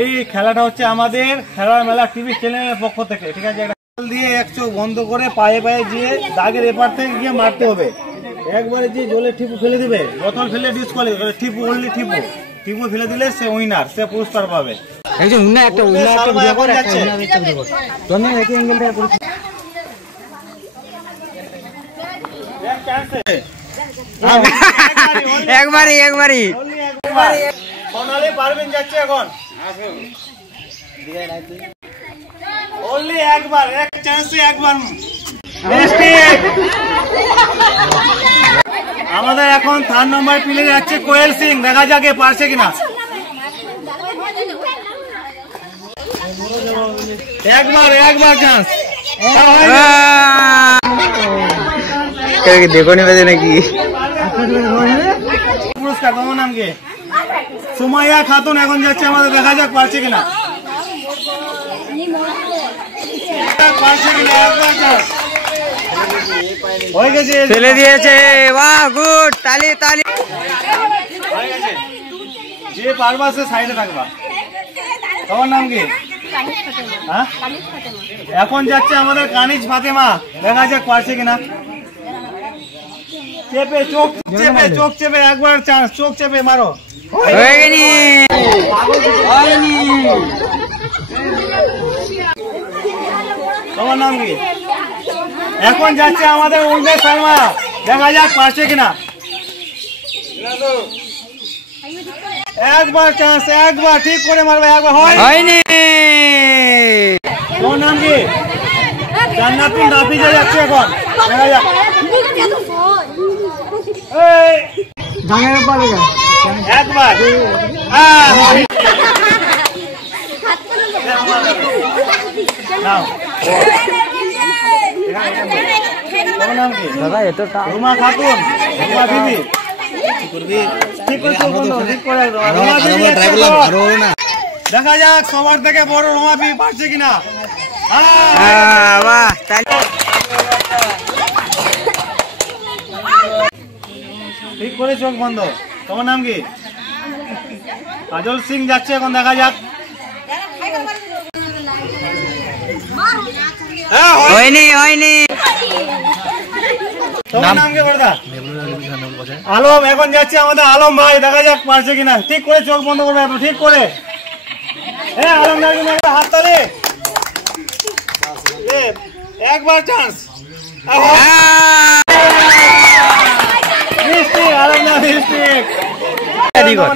এই খেলাটা হচ্ছে আমাদের খেলার মেলা টিভি চ্যানেলের পক্ষ থেকে, ঠিক আছে? দিয়ে এক চোখ বন্ধ করে পায়ে পায়ে গিয়ে দাগের এপার থেকে গিয়ে মারতে হবে। একবারে যে জলে ঠিপু ফেলে দিবে, বোতল ফেলে ডিসকোয়ালিফাই, ঠিপু অনলি ঠিপু ফেলে দিলে সে উইনার, সে পুরস্কার পাবে। একজন উন্না একটা ভিডিও করে যাচ্ছে জন্য একই অ্যাঙ্গেলটা পড়ছে। একবারই সোনালি পারবেন যাচ্ছে এখন। অনলি একবার, এক চান্সে একবার। আমাদের এখন 3 নম্বর পিলে যাচ্ছে কোয়েল সিং, দেখা যাকে পারছে কিনা। একবার চান্স। দেখো নি বাজে নাকি পুরস্কার। তোমার নাম কি? সুমাইয়া খাতুন এখন যাচ্ছে আমাদের, দেখা যাক পারছে কিনা। হয়ে গেছে, ফেলে দিয়েছে। বাহ, গুড, তালি। হয়ে গেছে। যে পারবা সে সাইডে থাকবা। তোমার নাম কি? হ্যাঁ, এখন যাচ্ছে আমাদের কানিজ ফাতেমা, দেখা যাক পারছে কিনা। চেপে চোখ চেপে একবার চান্স, চোখ চেপে মারো। তোমার নাম কি? এখন যাচ্ছে আমাদের উর্বে শর্মা, দেখা যাক পারছে কিনা। একবার চান্স, একবার ঠিক করে মারবে, একবার হয়নি। তোমার নাম কি? জান্নাতুন নাফিজা যাচ্ছে এখন, দেখা যাক। একবার তোমার নাম কি? দাদা এতটা রুমা খাতুন, রুমা দিদি। দেখা যাক সবার থেকে বড় রুমা বিবি পারছে কিনা। ঠিক করে চোখ বন্ধ। তোমার নাম কি? কাজল সিং যাচ্ছে এখন, দেখা যাক। হয়নি। তোমার নাম কি বড়দা? আলম এখন যাচ্ছে আমাদের, আলম ভাই, দেখা যাক পারছে কিনা। ঠিক করে চোখ বন্ধ করবে, ঠিক করে। হ্যাঁ, আলম ভাই হাত তালে। একবার চান্স।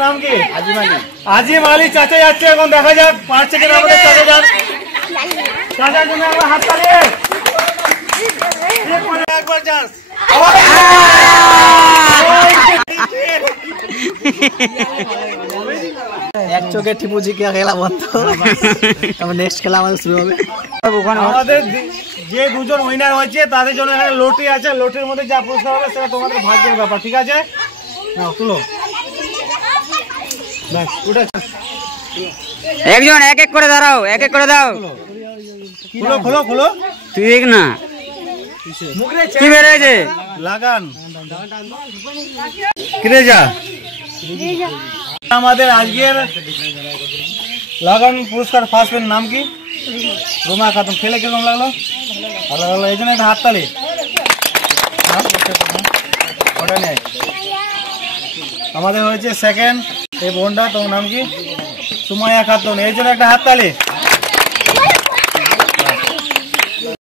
নাম কি? আজিম আলী চাচা যাচ্ছে এখন, দেখা যাক পারছে কিনা আমাদের চাচা যান। চাচার জন্য একবার হাত তালে। একবার চান্স। এক চোখে টিপুজি খেলা বন্ধ, নেক্সট খেলা আমাদের শুরু হবে। আমাদের যে দুজন উইনার হয়েছে তাদের জন্য এখানে লটি আছে, লটির মধ্যে যা পুরস্কার হবে সেটা তোমাদের ভাগ্যের ব্যাপার, ঠিক আছে? নাও তুলো। একজন এক করে দাঁড়াও, এক করে দাও। খোলো। ঠিক না, কি বেরোয়েছে? লাগান কিরে যা। আমাদের আজকের লাগান পুরস্কার ফার্স্ট এর নাম কি? রুমা খাতুন। খেলে কিরকম লাগলো? ভালো লাগলো, এই জন্য একটা হাততালি। ওটা নেই। আমাদের হয়েছে সেকেন্ড এই বোনটা, তোমার নাম কি? সুমাইয়া খাতুন, এই জন্য একটা হাততালি।